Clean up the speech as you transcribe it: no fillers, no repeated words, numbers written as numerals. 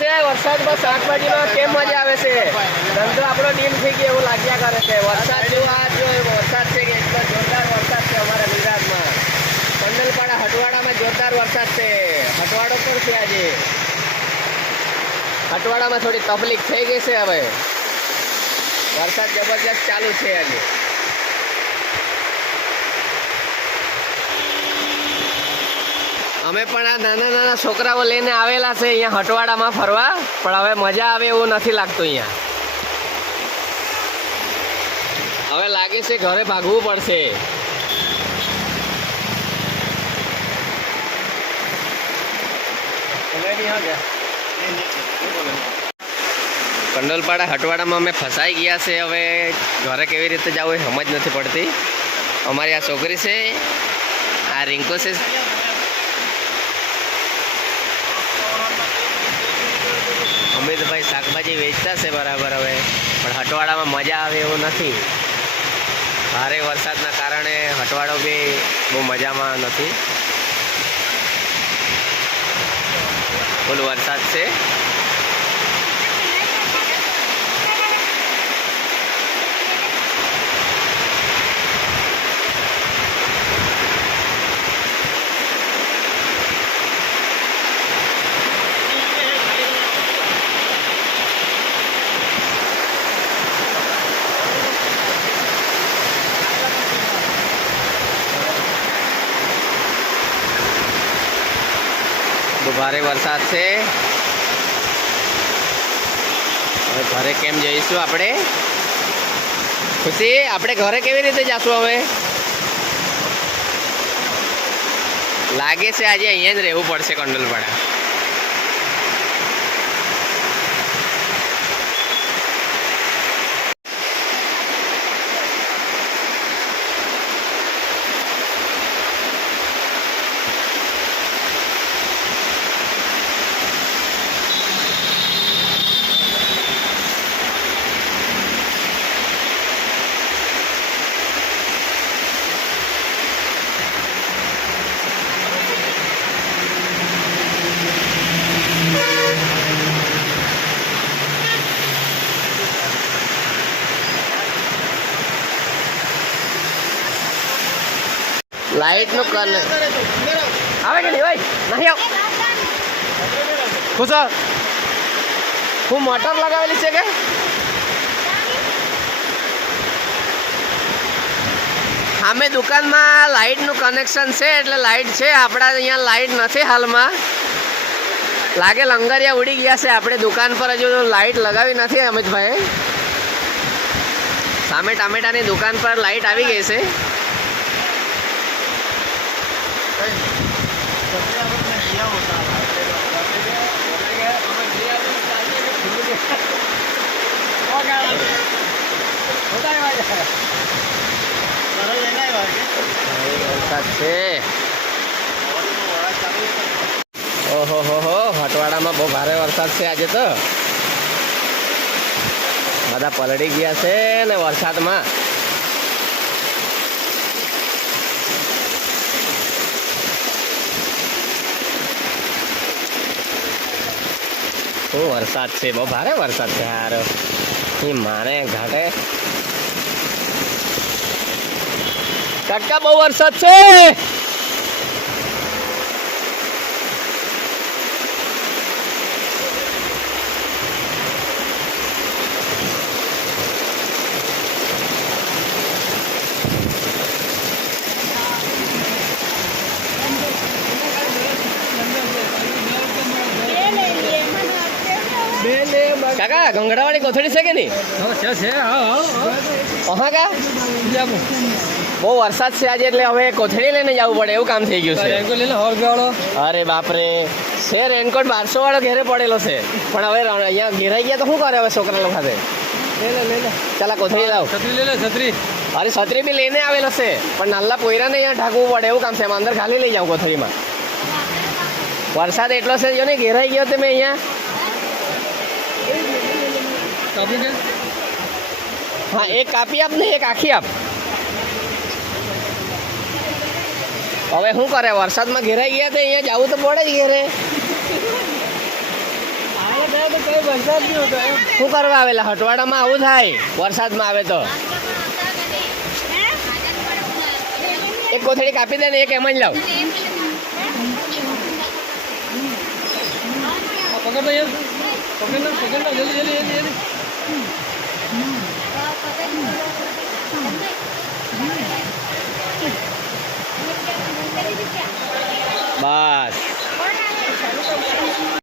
વરસાદમાં શાકભાજીમાં કેમ મજા આવે છે? ધંધો આપણો ડીમ થઈ ગયો એવું લાગ્યા કરે છે. વરસાદ વરસાદ છે કે એટલો જોરદાર વરસાદ છે અમારા ગુજરાતમાં. કંડલપાડા હટવાડામાં જોરદાર વરસાદ છે. હટવાડો પણ છે આજે. હટવાડામાં થોડી તકલીફ થઈ ગઈ છે. હવે વરસાદ જબરજસ્ત ચાલુ છે આજે. અમે પણ આ નાના નાના છોકરાઓ લઈને આવેલા છે અહીંયા હટવાડામાં ફરવા, પણ હવે મજા આવે એવું નથી લાગતું અહીંયા. હવે લાગે છે ઘરે ભાગવું પડશે. કંડોલપાડા હટવાડામાં અમે ફસાઈ ગયા છે. હવે ઘરે કેવી રીતે જવું એ સમજ નથી પડતી. અમારી આ છોકરી છે, આ રિંકો છે. અમિતભાઈ શાકભાજી વેચતા છે બરાબર હવે, પણ હટવાડામાં મજા આવે એવું નથી. ભારે વરસાદના કારણે હટવાડો બી બહુ મજામાં નથી. ફૂલ વરસાદ છે. ભારે વરસાદ છે. હવે ઘરે કેમ જઈશું આપણે? ખુશી, આપણે ઘરે કેવી રીતે જઈશું? હવે લાગે છે આજે અહીંયા જ રહેવું પડશે કંડોલપાડા. લાઈટ નું કર આવે કે નહીં ભાઈ? નહીં આવ. ખુશ હું મોટર લગાવેલી છે કે સામે દુકાનમાં લાઈટનું કનેક્શન છે, એટલે લાઈટ છે. આપણા અહીંયા લાઈટ નથી હાલમાં. લાગે લંગરિયા ઉડી ગયા છે. આપણે દુકાન પર હજુ લાઈટ લગાવી નથી અમિતભાઈ. સામે ટામેટાની દુકાન પર લાઈટ આવી ગઈ છે. ઓહો હો, હટવાડામાં બહુ ભારે વરસાદ છે આજે. તો બધા પલળી ગયા છે ને વરસાદમાં. વરસાદ છે, બહુ ભારે વરસાદ છે યાર. એ મારે ઘાટે કાકા બહુ વરસાદ છે. કાકા ગંગડાવાળી કોથળી છે કે નહીં? બહુ વરસાદ છે આજે, એટલે હવે કોથળી લઈને જવું પડે એવું કામ થઈ ગયું છે. અરે બાપરે, છે રેનકોટ 1200 વાળો ઘેરે પડેલો છે, પણ હવે અહીંયા ઘેરાઈ ગયા તો શું કરે હવે છોકરા લોકો સાથે? ચાલા કોથળી લાવ. છત્રી. અરે છત્રી બી લઈને આવેલો છે, પણ નાના પોયરાને અહીંયા ઢાંકવું પડે એવું કામ છે. એમાં અંદર ખાલી લઈ જાઉં કોથળીમાં. વરસાદ એટલો છે જો ને, ઘેરાઈ ગયો તમે અહીંયા. હા, એક કાપી આપ ને એક આખી આપ. હવે શું કરે, વરસાદમાં ઘેરાઈ ગયા તો અહીંયા જવું તો પડે જ ઘેરે. શું કરવા આવેલા? હટવાડામાં આવું થાય વરસાદમાં આવે તો. એક કોથળી કાપી દે ને એક એમ જ લાવ. પકડ જલ્દી જલ્દી